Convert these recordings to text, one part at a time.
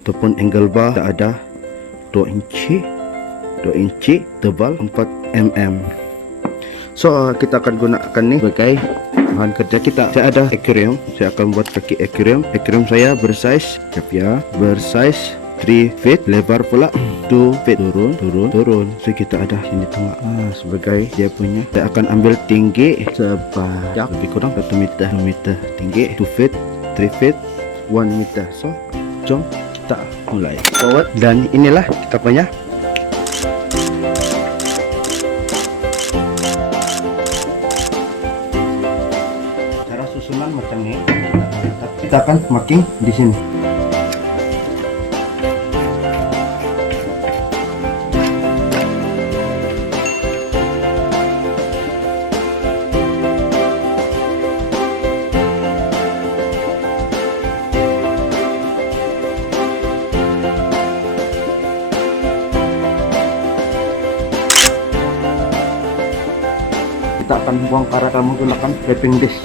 ataupun angle bar tak ada 2 inci tebal 4 mm. So kita akan gunakan ni sebagai bahan kerja kita. Saya ada aquarium, saya akan buat kaki aquarium. Aquarium saya bersaiz 3 feet, lebar pula 2 feet, turun. So kita ada sini tengah sebagai dia punya. Saya akan ambil tinggi sebanyak lebih kurang 1 meter tinggi, 2 feet, 3 feet, 1 meter. So jom kita mulai forward, dan inilah kita punya cara susunan macam ni. Kita akan marking di sini. Kita akan buang karat menggunakan wrapping disc.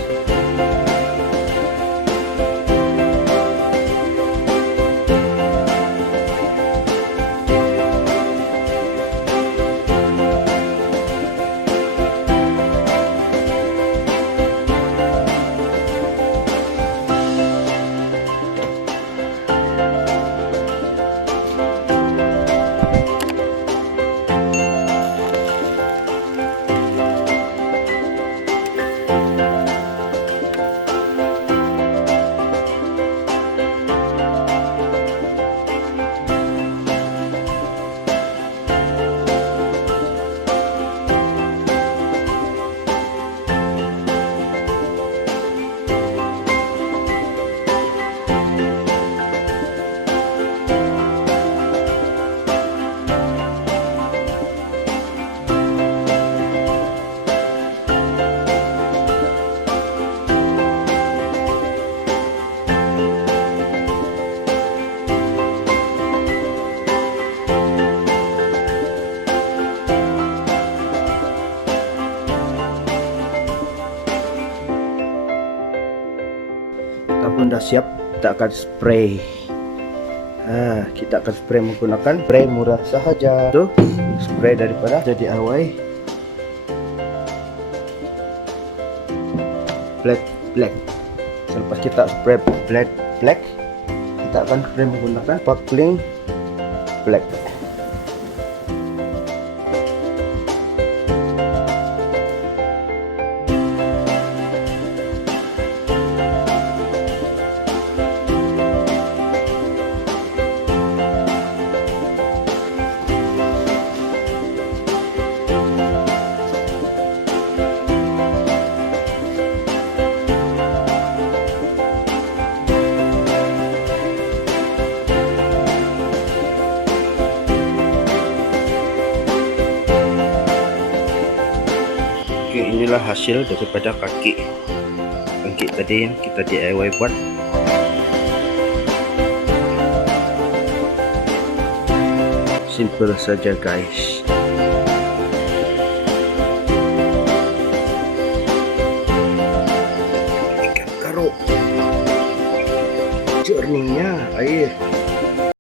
Pun dah siap, kita akan spray. Kita akan spray menggunakan spray murah sahaja. Tuh, spray daripada DIY black. Selepas kita spray black, kita akan spray menggunakan sparkling black. Inilah hasil daripada kaki tadi yang kita DIY buat. Simple saja guys. Ikan karo, jernihnya air.